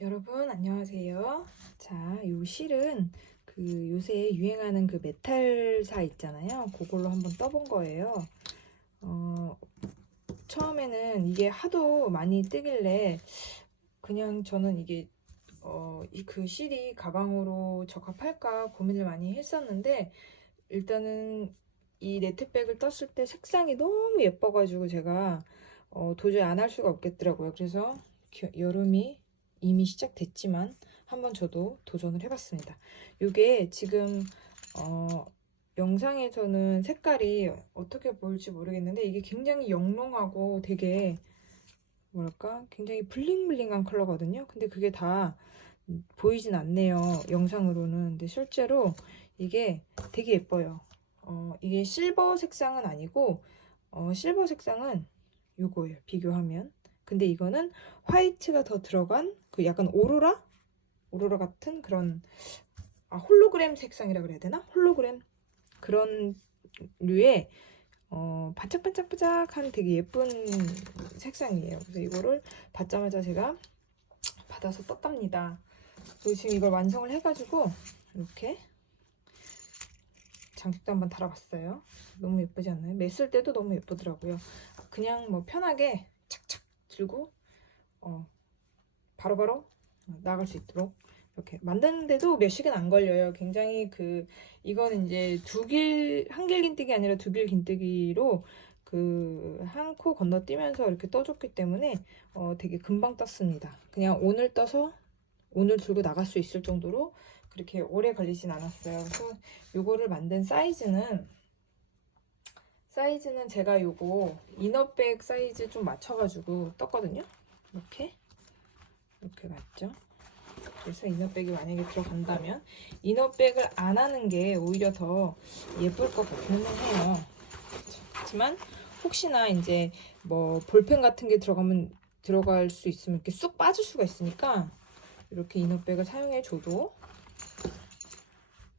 여러분 안녕하세요. 자, 요 실은 그 요새 유행하는 그 메탈사 있잖아요. 그걸로 한번 떠본 거예요. 처음에는 이게 하도 많이 뜨길래 그냥 저는 이게 그 실이 가방으로 적합할까 고민을 많이 했었는데, 일단은 이 네트백을 떴을 때 색상이 너무 예뻐가지고 제가 도저히 안 할 수가 없겠더라고요. 그래서 여름이 이미 시작됐지만 한번 저도 도전을 해봤습니다. 이게 지금 어, 영상에서는 색깔이 어떻게 보일지 모르겠는데, 이게 굉장히 영롱하고 되게 뭐랄까 굉장히 블링블링한 컬러거든요. 근데 그게 다 보이진 않네요, 영상으로는. 근데 실제로 이게 되게 예뻐요. 이게 실버 색상은 아니고 실버 색상은 요거예요, 비교하면. 근데 이거는 화이트가 더 들어간 그 약간 오로라 같은 그런, 홀로그램 색상이라 그래야 되나? 홀로그램 그런 류의 반짝반짝반짝한 되게 예쁜 색상이에요. 그래서 이거를 받자마자 제가 받아서 떴답니다. 그리고 지금 이걸 완성을 해가지고 이렇게 장식도 한번 달아봤어요. 너무 예쁘지 않나요? 맸을 때도 너무 예쁘더라고요. 그냥 뭐 편하게 착착 들고 바로바로 나갈 수 있도록 이렇게 만드는데도 몇 시간 안 걸려요. 굉장히 이거는 이제 한길 긴뜨기 아니라 두 길 긴뜨기로 한 코 건너뛰면서 이렇게 떠줬기 때문에 되게 금방 떴습니다. 그냥 오늘 떠서 오늘 들고 나갈 수 있을 정도로 그렇게 오래 걸리진 않았어요. 그래서 요거를 만든 사이즈는 제가 요거 이너백 사이즈 좀 맞춰가지고 떴거든요. 이렇게 맞죠? 그래서 이너백이 만약에 들어간다면, 이너백을 안 하는 게 오히려 더 예쁠 것 같기는 해요. 그렇지만 혹시나 이제 뭐 볼펜 같은 게 들어갈 수 있으면 이렇게 쑥 빠질 수가 있으니까 이렇게 이너백을 사용해 줘도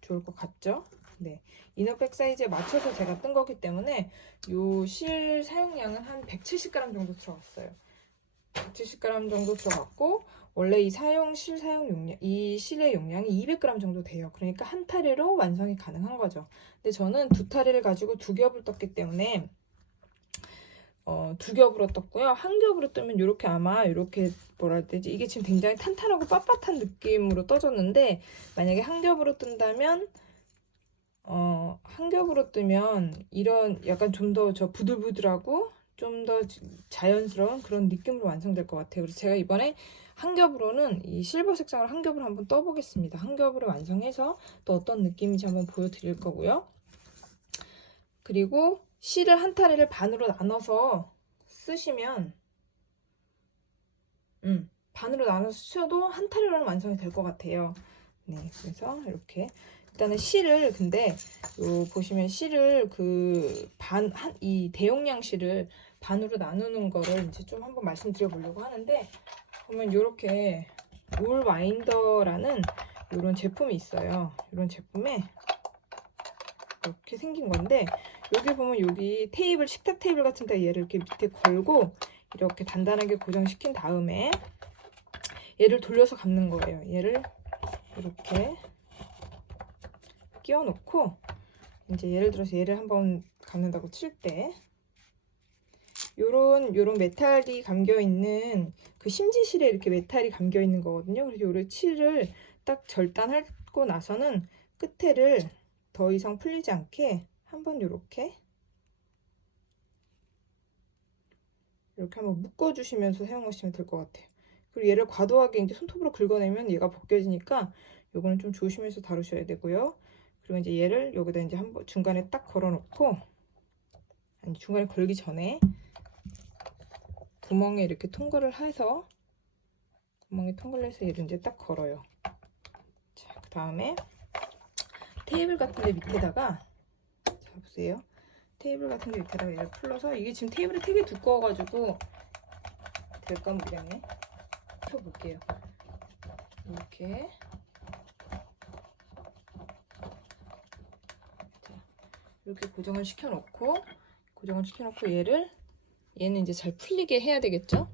좋을 것 같죠? 네, 이너백 사이즈에 맞춰서 제가 뜬 거기 때문에 요 실 사용량은 한 170g 정도 들어갔어요. 170g 정도 들어갔고, 원래 이 실의 용량이 200g 정도 돼요. 그러니까 한 타래로 완성이 가능한 거죠. 근데 저는 두 타래를 가지고 두 겹을 떴기 때문에 두 겹으로 떴고요. 한 겹으로 뜨면 이렇게 아마 이렇게 뭐라 해야 되지? 이게 지금 굉장히 탄탄하고 빳빳한 느낌으로 떠졌는데, 만약에 한 겹으로 뜬다면 한 겹으로 뜨면 이런 약간 좀 더 부들부들하고 좀 더 자연스러운 그런 느낌으로 완성될 것 같아요. 그래서 제가 이번에 한 겹으로는 이 실버 색상을 한 겹으로 한번 떠보겠습니다. 한 겹으로 완성해서 또 어떤 느낌인지 한번 보여드릴 거고요. 그리고 실을 한 타래를 반으로 나눠서 쓰시면 반으로 나눠서 쓰셔도 한 타래로는 완성이 될 것 같아요. 네, 그래서 이렇게 일단은 실을, 근데 보시면 실을 이 대용량 실을 반으로 나누는 거를 이제 좀 한번 말씀드려 보려고 하는데, 보면 이렇게 울 와인더라는 이런 제품이 있어요. 이런 제품에 이렇게 생긴 건데, 여기 보면 여기 식탁 테이블 같은 데 얘를 이렇게 밑에 걸고 이렇게 단단하게 고정시킨 다음에 얘를 돌려서 감는 거예요. 얘를 이렇게 끼워 놓고, 이제 예를 들어서 얘를 한번 감는다고 칠 때 요런 메탈이 감겨 있는 심지실에 이렇게 메탈이 감겨 있는 거거든요. 그래서 요를 칠을 딱 절단하고 나서는 끝에를 더 이상 풀리지 않게 한번 이렇게 한번 묶어 주시면서 사용하시면 될 것 같아요. 그리고 얘를 과도하게 이제 손톱으로 긁어내면 얘가 벗겨지니까 요거는 좀 조심해서 다루셔야 되고요. 그리고 이제 얘를 여기다 이제 한번 중간에 딱 걸어 놓고, 아니, 중간에 걸기 전에 구멍에 이렇게 통과를 해서 얘를 이제 딱 걸어요. 자, 그 다음에 테이블 같은 데 밑에다가, 자, 보세요. 테이블 같은 데 밑에다가 얘를 풀러서, 이게 지금 테이블이 되게 두꺼워가지고 될까 모르겠네. 펴볼게요. 이렇게 고정을 시켜놓고 얘는 이제 잘 풀리게 해야 되겠죠?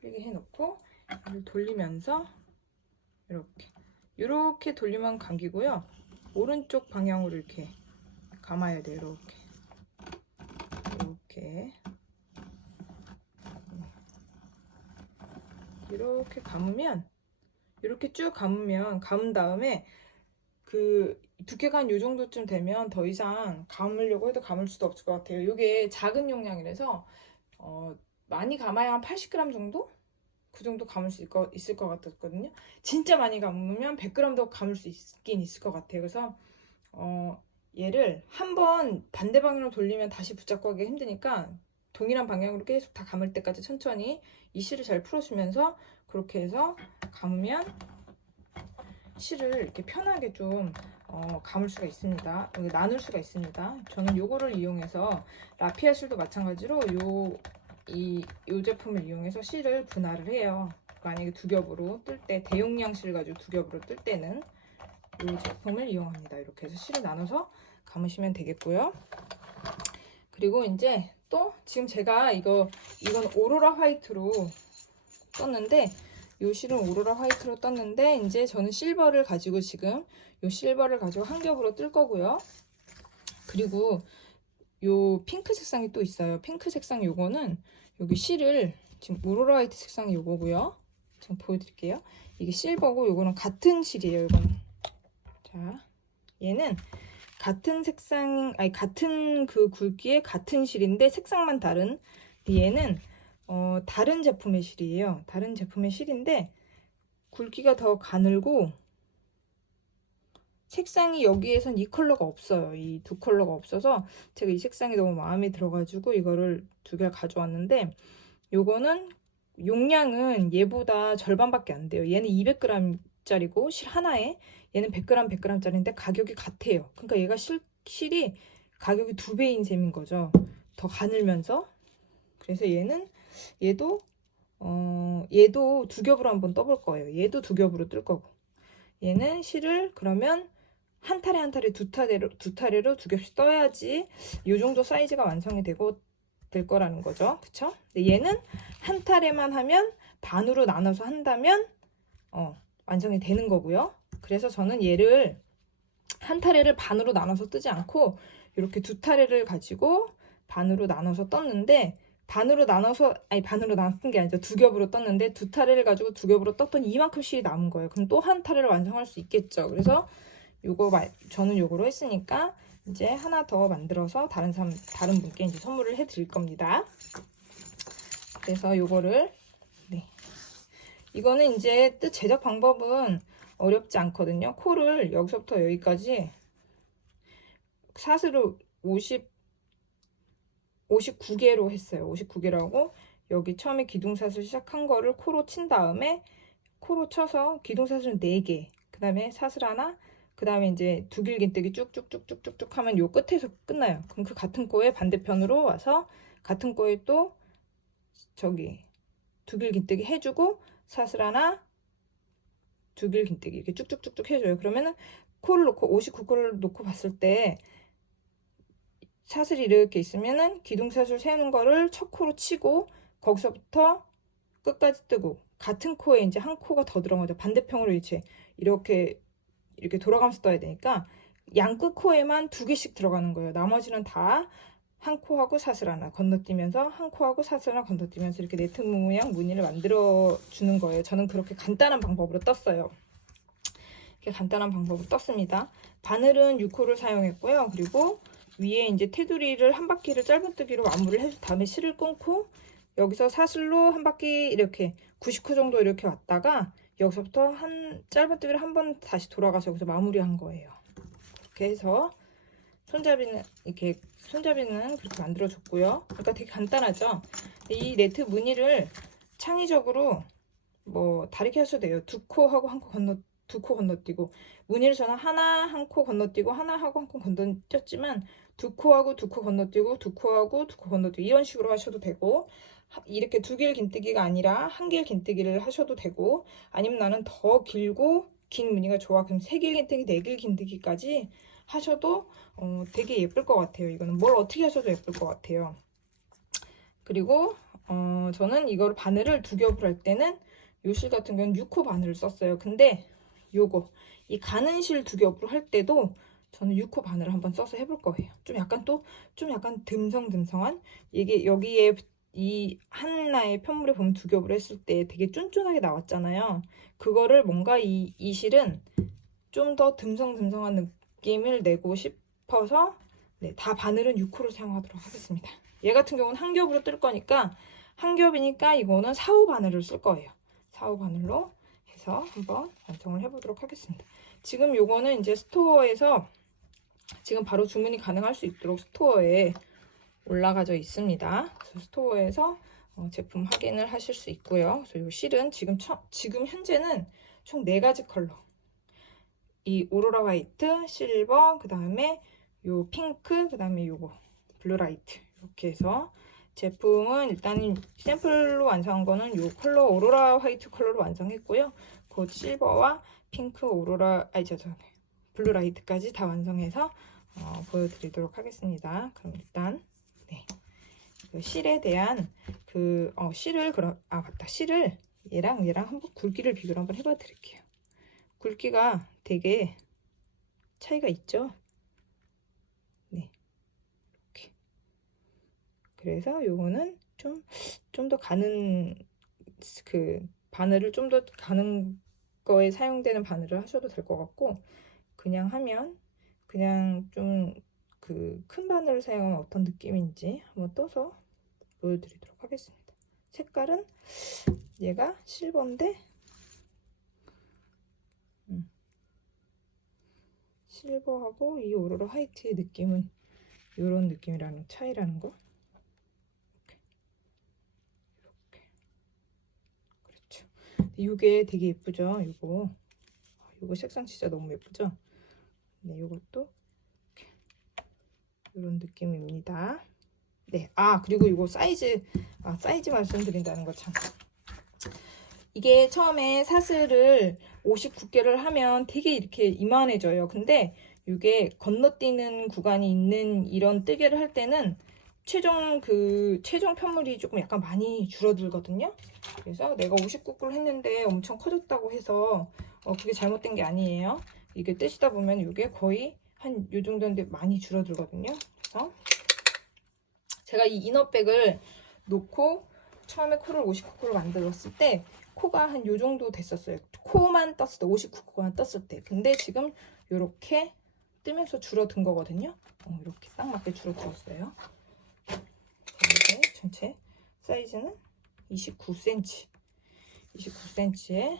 풀리게 해놓고 돌리면서 이렇게 돌리면 감기고요. 오른쪽 방향으로 이렇게 감아야 돼요. 이렇게 감으면, 이렇게 쭉 감으면, 감은 다음에 그 두께가 한 요 정도쯤 되면 더 이상 감으려고 해도 감을 수도 없을 것 같아요. 이게 작은 용량이라서 많이 감아야 한 80g 정도? 그 정도 감을 수 있을 것 같았거든요. 진짜 많이 감으면 100g 더 감을 수 있긴 있을 것 같아요. 그래서 얘를 한번 반대 방향으로 돌리면 다시 붙잡고 하기 힘드니까 동일한 방향으로 계속 다 감을 때까지 천천히 이 실을 잘 풀어주면서 그렇게 해서 감으면 실을 이렇게 편하게 좀 감을 수가 있습니다. 나눌 수가 있습니다. 저는 요거를 이용해서 라피아 실도 마찬가지로 이 제품을 이용해서 실을 분할을 해요. 만약에 두 겹으로 뜰 때, 대용량 실 가지고 두 겹으로 뜰 때는 이 제품을 이용합니다. 이렇게 해서 실을 나눠서 감으시면 되겠고요. 그리고 이제 또 지금 제가 이건 오로라 화이트로 떴는데, 요 실은 오로라 화이트로 떴는데, 이제 저는 실버를 가지고 지금 요 실버를 가지고 한 겹으로 뜰 거고요. 그리고 요 핑크 색상이 또 있어요. 핑크 색상 요거는 여기 실을 지금 오로라 화이트 색상이 요거고요. 지금 보여드릴게요. 이게 실버고 요거는 같은 실이에요. 요거는 자, 얘는 같은 색상, 아니 같은 그 굵기의 같은 실인데 색상만 다른. 얘는 다른 제품의 실이에요. 다른 제품의 실인데 굵기가 더 가늘고 색상이 여기에선 이 컬러가 없어요. 이 두 컬러가 없어서 제가 이 색상이 너무 마음에 들어가지고 이거를 두 개를 가져왔는데, 요거는 용량은 얘보다 절반밖에 안 돼요. 얘는 200g짜리고 실 하나에, 얘는 100g 100g짜리인데 가격이 같아요. 그러니까 얘가 실이 가격이 2배인 셈인 거죠. 더 가늘면서. 그래서 얘도 두 겹으로 한번 떠볼 거예요. 얘도 두 겹으로 뜰 거고. 얘는 실을 그러면 한 타래 한 타래 두 타래로 두 겹씩 떠야지 이 정도 사이즈가 완성이 될 거라는 거죠. 그쵸? 근데 얘는 한 타래만 하면, 반으로 나눠서 한다면 완성이 되는 거고요. 그래서 저는 얘를 한 타래를 반으로 나눠서 뜨지 않고 이렇게 두 타래를 가지고 반으로 나눠서 떴는데, 반으로 나눠서 뜬 게 아니죠. 두 겹으로 떴는데 두 타래를 가지고 두 겹으로 떴더니 이만큼씩 남은 거예요. 그럼 또 한 타래를 완성할 수 있겠죠. 그래서 저는 요거로 했으니까 이제 하나 더 만들어서 다른 분께 이제 선물을 해 드릴 겁니다. 그래서 요거를, 이거는 이제 제작 방법은 어렵지 않거든요. 코를 여기서부터 여기까지 사슬을 59개로 했어요. 59개로 하고, 여기 처음에 기둥사슬 시작한 거를 코로 친 다음에, 코로 쳐서 기둥사슬은 4개, 그 다음에 사슬 하나, 그 다음에 이제 두길긴뜨기 쭉쭉쭉쭉쭉 하면 요 끝에서 끝나요. 그럼 그 같은 코의 반대편으로 와서 같은 코에 또 저기 두길긴뜨기 해주고, 사슬 하나, 두길긴뜨기 이렇게 쭉쭉쭉쭉 해줘요. 그러면은 코를 놓고 59코를 놓고 봤을 때 사슬이 이렇게 있으면은 기둥사슬 세우는 거를 첫 코로 치고 거기서부터 끝까지 뜨고, 같은 코에 이제 한 코가 더 들어간 거죠. 반대편으로 이렇게 돌아가면서 떠야 되니까 양끝 코에만 2개씩 들어가는 거예요. 나머지는 다 한 코하고 사슬 하나 건너뛰면서, 한 코하고 사슬 하나 건너뛰면서 이렇게 네트 모양 무늬를 만들어 주는 거예요. 저는 그렇게 간단한 방법으로 떴어요. 이렇게 간단한 방법으로 떴습니다. 바늘은 6호를 사용했고요. 그리고 위에 이제 테두리를 한 바퀴를 짧은뜨기로 마무리를 해준 다음에 실을 끊고, 여기서 사슬로 한 바퀴 이렇게 90호 정도 이렇게 왔다가 여기서부터 짧은뜨기를 한 번 다시 돌아가서 여기서 마무리한 거예요. 이렇게 해서 손잡이는 그렇게 만들어줬고요. 그러니까 되게 간단하죠. 이 네트 무늬를 창의적으로 뭐 다르게 하셔도 돼요. 두 코 하고 두 코 건너뛰고, 무늬를 저는 한 코 건너뛰고 하나 하고 한 코 건너뛰었지만, 두 코하고 두 코 건너뛰고 두 코하고 두 코 건너뛰고 이런 식으로 하셔도 되고, 이렇게 두 길 긴뜨기가 아니라 한 길 긴뜨기를 하셔도 되고, 아니면 나는 더 길고 긴 무늬가 좋아, 그럼 세 길 긴뜨기, 네 길 긴뜨기까지 하셔도 되게 예쁠 것 같아요. 이거는 뭘 어떻게 하셔도 예쁠 것 같아요. 그리고 저는 이걸 바늘을 두 겹을 할 때는 요 실 같은 경우는 6호 바늘을 썼어요. 근데 요거 이 가는 실 두 겹으로 할 때도 저는 6호 바늘을 한번 써서 해볼 거예요. 좀 약간 듬성듬성한, 이게 여기에 이 하나의 편물에 보면 두 겹으로 했을 때 되게 쫀쫀하게 나왔잖아요. 그거를 뭔가 이 실은 좀 더 듬성듬성한 느낌을 내고 싶어서 네, 다 바늘은 6호를 사용하도록 하겠습니다. 얘 같은 경우는 한 겹으로 뜰 거니까, 한 겹이니까 이거는 4호 바늘을 쓸 거예요. 4호 바늘로 해서 한번 완성을 해보도록 하겠습니다. 지금 요거는 이제 스토어에서 지금 바로 주문이 가능할 수 있도록 스토어에 올라가져 있습니다. 그래서 스토어에서 제품 확인을 하실 수 있고요. 그래서 이 실은 지금 현재는 총 4가지 컬러, 이 오로라 화이트, 실버, 그 다음에 요 핑크, 그 다음에 요거 블루라이트, 이렇게 해서 제품은 일단 샘플로 완성한 거는 요 컬러 오로라 화이트 컬러로 완성했고요. 곧 실버와 핑크, 오로라, 블루라이트까지 다 완성해서 보여드리도록 하겠습니다. 그럼 일단 네, 그 실에 대한 실을 맞다, 실을 얘랑 한번 굵기를 비교를 한번 해봐 드릴게요. 굵기가 되게 차이가 있죠. 네, 이렇게. 그래서 요거는 좀 더 가는 그 바늘을 좀 더 가는 거에 사용되는 바늘을 하셔도 될 것 같고, 그냥 하면 그냥 좀 그 큰 바늘을 사용하면 어떤 느낌인지 한번 떠서 보여드리도록 하겠습니다. 색깔은 얘가 실버인데 실버하고 이 오로라 화이트의 느낌은 이런 느낌이라는 차이라는 거. 이렇게. 그렇죠. 이게 되게 예쁘죠. 이거 색상 진짜 너무 예쁘죠. 네, 이것도 이런 느낌입니다. 네, 그리고 이거 사이즈 말씀드린다는 거 참. 이게 처음에 사슬을 59개를 하면 되게 이렇게 이만해져요. 근데 이게 건너뛰는 구간이 있는 이런 뜨개를 할 때는 최종 편물이 조금 약간 많이 줄어들거든요. 그래서 내가 59개를 했는데 엄청 커졌다고 해서 그게 잘못된 게 아니에요. 이게 뜨시다 보면 이게 거의 한 요 정도인데 많이 줄어들거든요. 그래서 제가 이 이너백을 놓고 처음에 코를 59코를 만들었을 때 코가 한 요 정도 됐었어요. 코만 떴을 때, 59코만 떴을 때. 근데 지금 이렇게 뜨면서 줄어든 거거든요. 이렇게 딱 맞게 줄어들었어요. 이제 전체 사이즈는 29cm. 29cm에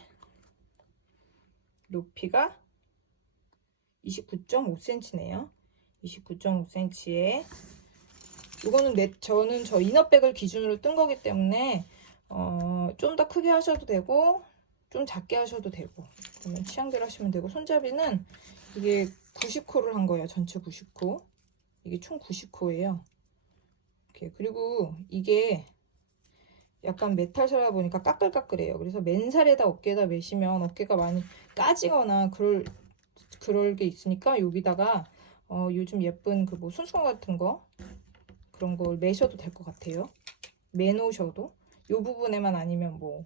높이가 29.5cm네요. 29.5cm에 이거는 저는 저 이너백을 기준으로 뜬 거기 때문에 좀 더 크게 하셔도 되고 좀 작게 하셔도 되고 그러면 취향대로 하시면 되고, 손잡이는 이게 90코를 한 거예요. 전체 90코. 이게 총 90코예요. 이렇게. 그리고 이게 약간 메탈사라 보니까 까끌까끌해요. 그래서 맨살에다 어깨에다 매시면 어깨가 많이 까지거나 그럴 게 있으니까 여기다가 요즘 예쁜 그 뭐 손수건 같은 거 그런 걸 매셔도 될 것 같아요. 매놓으셔도 이 부분에만, 아니면 뭐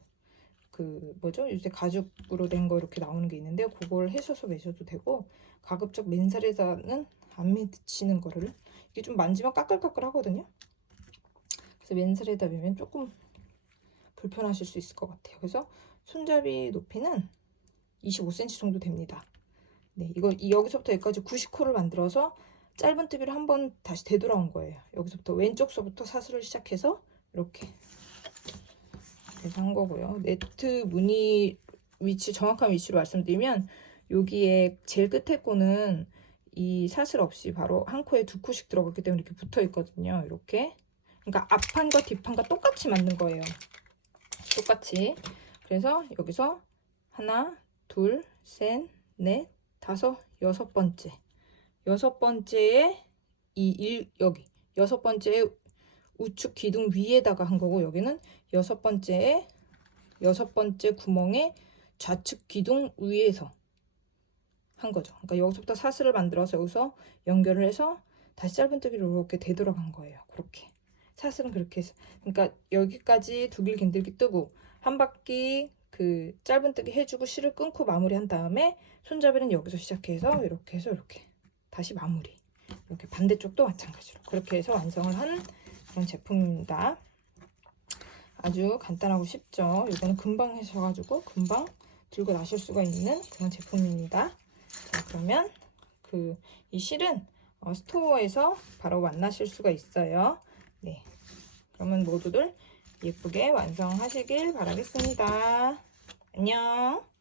요새 가죽으로 된 거 이렇게 나오는 게 있는데 그걸 해셔서 매셔도 되고, 가급적 맨살에다는 안 맺히는 거를, 이게 좀 만지면 까끌까끌 하거든요. 그래서 맨살에다 매면 조금 불편하실 수 있을 것 같아요. 그래서 손잡이 높이는 25cm 정도 됩니다. 네, 여기서부터 여기까지 90코를 만들어서 짧은뜨기로 한번 다시 되돌아온 거예요. 여기서부터 왼쪽서부터 사슬을 시작해서 이렇게 해서 한 거고요. 네트 무늬 정확한 위치로 말씀드리면 여기에 제일 끝에 코는 이 사슬 없이 바로 한 코에 2코씩 들어갔기 때문에 이렇게 붙어 있거든요. 이렇게. 그러니까 앞판과 뒷판과 똑같이 만든 거예요. 똑같이. 그래서 여기서 하나, 둘, 셋, 넷, 다섯, 여섯 번째에 여기 여섯 번째 우측 기둥 위에다가 한 거고, 여기는 여섯 번째 구멍에 좌측 기둥 위에서 한 거죠. 그러니까 여기서부터 사슬을 만들어서 여기서 연결을 해서 다시 짧은뜨기로 이렇게 되돌아간 거예요. 그렇게 사슬은 그렇게 해서, 그러니까 여기까지 두 길 긴들기 뜨고 한 바퀴 그 짧은뜨기 해주고 실을 끊고 마무리한 다음에 손잡이는 여기서 시작해서 이렇게 해서 이렇게 다시 마무리. 이렇게 반대쪽도 마찬가지로 그렇게 해서 완성을 한 그런 제품입니다. 아주 간단하고 쉽죠. 이거는 금방 하셔가지고 금방 들고 나실 수가 있는 그런 제품입니다. 자, 그러면 이 실은 스토어에서 바로 만나실 수가 있어요. 네, 그러면 모두들 예쁘게 완성하시길 바라겠습니다. 안녕.